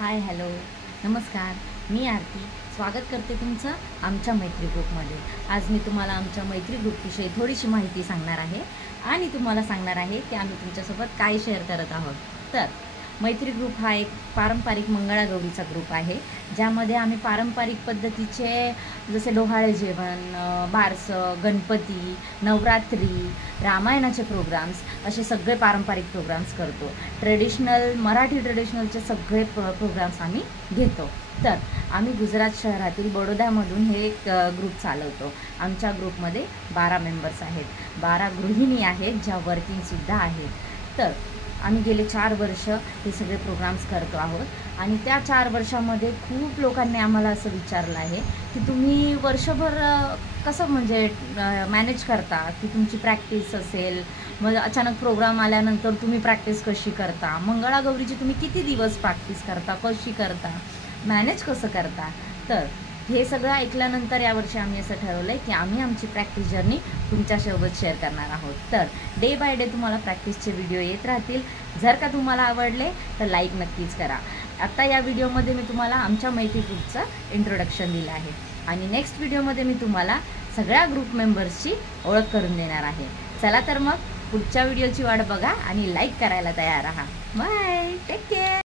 Hi hello नमस्कार. मी आरती स्वागत करते तुमचं आमच्या मैत्री ग्रुपमध्ये. आज मी तुम्हाला आमच्या मैत्री ग्रुपविषयी थोडीशी माहिती सांगणार आहे आणि तुम्हाला सांगणार आहे की आम्ही तुमच्यासोबत काय शेअर करत आहोत. तर मैत्री ग्रुप हा एक पारंपरिक मंगळागौरीचा ग्रुप आहे, ज्यामध्ये आम्ही पारंपरिक पद्धतीचे जसे डोहाळे जेवण, बारसं, गणपती, नवरात्री, रामायणाचे प्रोग्राम्स असे सगळे पारंपरिक प्रोग्राम्स करतो. मराठी ट्रेडिशनलचे सगळे प्रोग्राम्स आम्ही घेतो. तर आम्ही गुजरात शहरातील बडोद्यामधून हे एक ग्रुप चालवतो. आमच्या ग्रुपमध्ये 12 मेंबर्स आहेत. 12 गृहिणी आहेत ज्या वर्किंगसुद्धा आहेत. तर आम्ही गेले 4 वर्ष हे सगळे प्रोग्राम्स करतो आहोत आणि त्या 4 वर्षामध्ये खूप लोकांनी आम्हाला असं विचारलं आहे की तुम्ही वर्षभर कसं म्हणजे मॅनेज करता, की तुमची प्रॅक्टिस असेल, मग अचानक प्रोग्राम आल्यानंतर तुम्ही प्रॅक्टिस कशी करता, मंगळागौरीची तुम्ही किती दिवस प्रॅक्टिस करता, कशी करता, मॅनेज कसं करता. तर हे सगळं ऐकल्यानंतर यावर्षी आम्ही असं ठरवलं आहे की आम्ही आमची प्रॅक्टिस जर्नी तुमच्यासोबत शेअर करणार आहोत. तर डे बाय डे तुम्हाला प्रॅक्टिसचे व्हिडिओ येत राहतील. जर का तुम्हाला आवडले तर लाईक नक्कीच करा. आता या व्हिडिओमध्ये मी तुम्हाला आमच्या मैत्री ग्रुपचं इंट्रोडक्शन दिलं आहे आणि नेक्स्ट व्हिडिओमध्ये मी तुम्हाला सगळ्या ग्रुप मेंबर्सची ओळख करून देणार आहे. चला तर मग पुढच्या व्हिडिओची वाट बघा आणि लाईक करायला तयार राहा. Bye, take care.